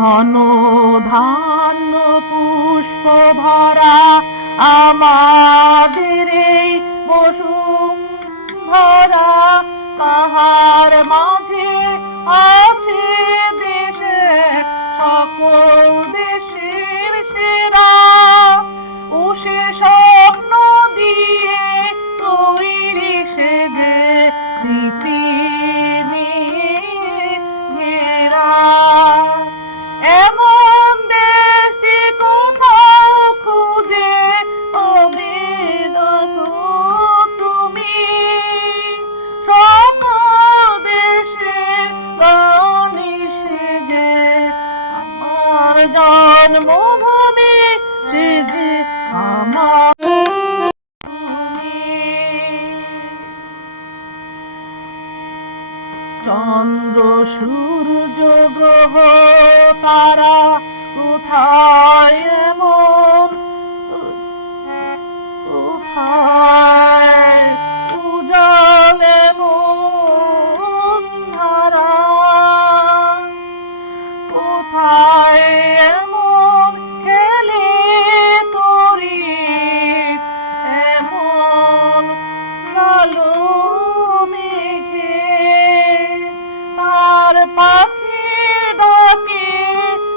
ধন ধান্য পুষ্প ভরা আমাদের এই বসুন্ধরা, তাহার মাঝে আছে দেশে সকল দেশের সেরা। ও সে স্বপ্ন দিয়ে তৈরি সে যে স্মৃতি ঘেরা, এমন দেশটি কোথাও খুঁজে পাবে না গো তুমি। সকল দেশের রানী সে যে আমার জন্মভূমি, সে যে আমার চন্দ্র সূর্য গ্রহ তারা কোথায় এমন, কোথায় উজাল এমন ধারা, কোথায় এমন খেলে তড়িৎ এমন কালো মেঘে, তার পাখি ডাকে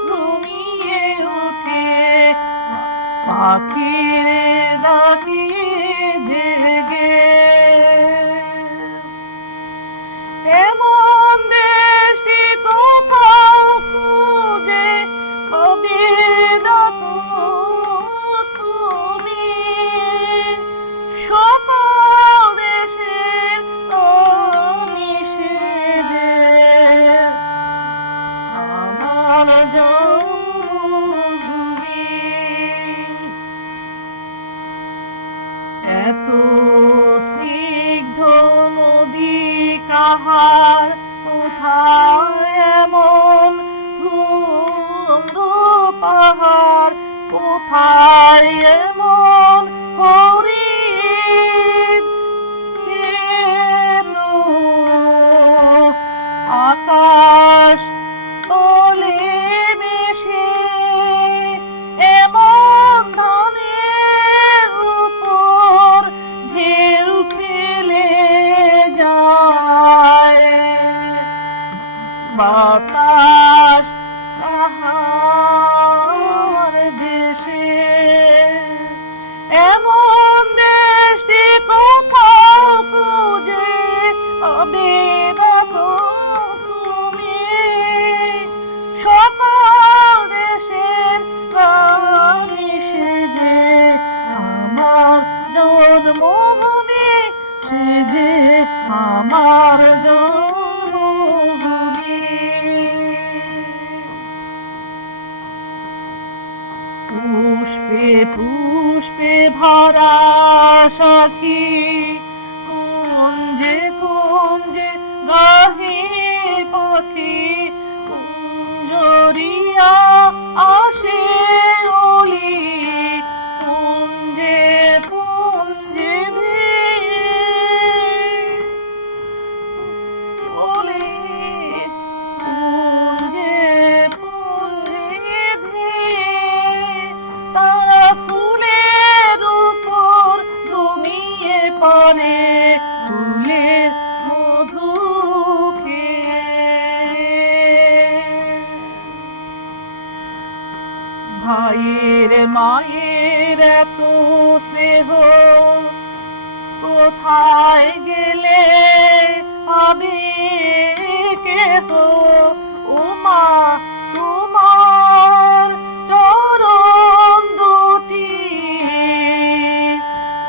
ঘুমিয়ে উঠে পাখির ডাকে জেগে। এমন দেশটি কোথাও খুঁজে পাবে না তুমি। সকল দেশের রানী সে যে আমার জন্মভূমি। এত স্নিগ্ধ নদী কাহার, কোথায় এমন ধুম্র পাহাড়, কোথায় এমন হরিণ ক্ষেত, আকাশ তলে মিশে এমন ধানের উপর ঢেউ খেলে যায়। বাতাস তাহার দেশে, এমন দেশটি কোথাও খুঁজে পাবে না গো তুমি। সকল দেশের রানী সে যে আমার জন্মভূমি, সে যে আমার জন্মভূমি। পুষ্পে পুষ্পে ভরা সখী, কুঞ্জে কুঞ্জে গাহে পাখি, কুঞ্জরিয়া আসে ওলি, কুঞ্জে কুঞ্জে ধেয়ে ওলি, কুঞ্জে কুঞ্জে ধেয়ে তারা ফুলের উপর ঘুমিয়ে পড়ে ফুলের মধু ভাইয়ের মায়ের এত স্নেহ কোথায় গেলে পাবে কেহ। ও মা, তোমার চরণ দুটি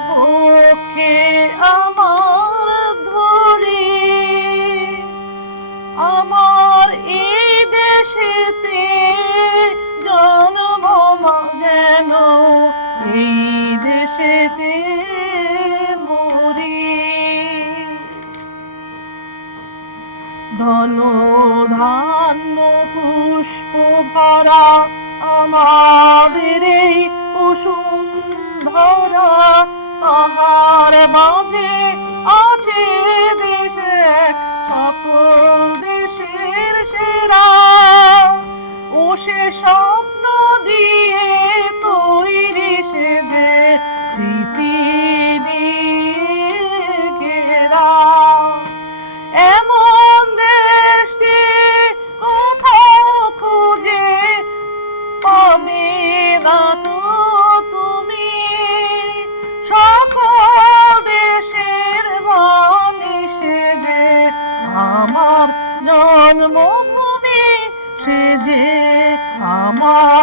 বক্ষে আমার ধরি, আমার এই দেশেতে জন্ম যেন এই দেশেতে মরি। ধন ধান্য পুষ্প ভরা আমাদের এই বসুন্ধরা, তাহার মাঝে আছে দেশে সকল দেশের সেরা। ও সে স্বপ্ন দিয়ে তৈরি সে যে স্মৃতি দিয়ে ঘেরা এমন দেশটি কোথাও খুঁজে পাবে না তো তুমি সকল দেশের বাণী সে যে আমার জন্মভূমি সে যে আমার